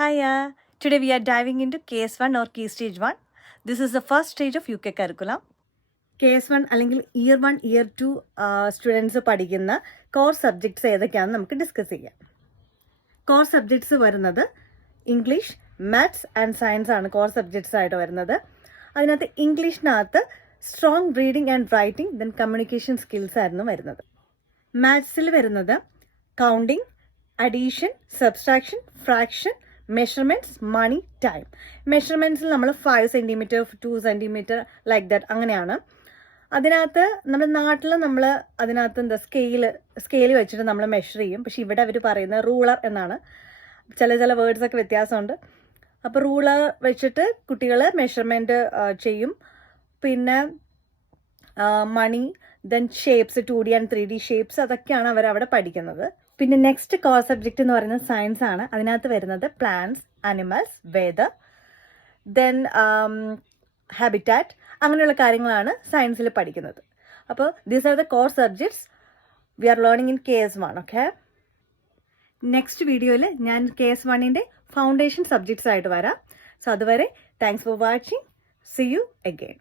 Hiya! Today we are diving into KS1 or Key Stage 1. This is the first stage of UK curriculum. KS1 അല്ലെങ്കിൽ year 1 year 2 students പഠിക്കുന്ന core subjects ഏതൊക്കെയാണെന്ന് നമുക്ക് discuss ചെയ്യാം. Core subjects വരുന്നത് English, maths and science ആണ് core subjects ആയിട്ട് വരുന്നത്. അതിനകത്ത് ഇംഗ്ലീഷിനകത്ത് strong reading and writing then communication skills ആയിരുന്നു വരുന്നത്. മാത്സിൽ വരുന്നത് counting, addition, subtraction, fraction, measurements, money, time. മെഷർമെൻറ്റ്സിൽ നമ്മൾ 5 സെൻറ്റിമീറ്റർ 2 സെൻറ്റിമീറ്റർ ലൈക്ക് ദാറ്റ് അങ്ങനെയാണ്. അതിനകത്ത് നമ്മുടെ നാട്ടിൽ നമ്മൾ അതിനകത്ത് സ്കെയിൽ വെച്ചിട്ട് നമ്മൾ മെഷർ ചെയ്യും. പക്ഷെ ഇവിടെ അവർ പറയുന്നത് റൂളർ എന്നാണ്. ചില വേർഡ്സ് ഒക്കെ വ്യത്യാസമുണ്ട്. അപ്പോൾ റൂളർ വെച്ചിട്ട് കുട്ടികൾ മെഷർമെൻറ്റ് ചെയ്യും. പിന്നെ money, then shapes, 2D and 3D shapes, അതൊക്കെയാണ് അവരവിടെ പഠിക്കുന്നത്. പിന്നെ നെക്സ്റ്റ് കോർ സബ്ജക്റ്റ് എന്ന് പറയുന്നത് സയൻസ് ആണ്. അതിനകത്ത് വരുന്നത് plants, animals, weather, then habitat, അങ്ങനെയുള്ള കാര്യങ്ങളാണ് സയൻസിൽ പഠിക്കുന്നത്. അപ്പോൾ these are the core subjects we are learning in KS1. Okay, next വീഡിയോയിൽ ഞാൻ KS1ൻ്റെ ഫൗണ്ടേഷൻ സബ്ജക്ട്സ് ആയിട്ട് വരാം. സോ അതുവരെ thanks for watching. See you again.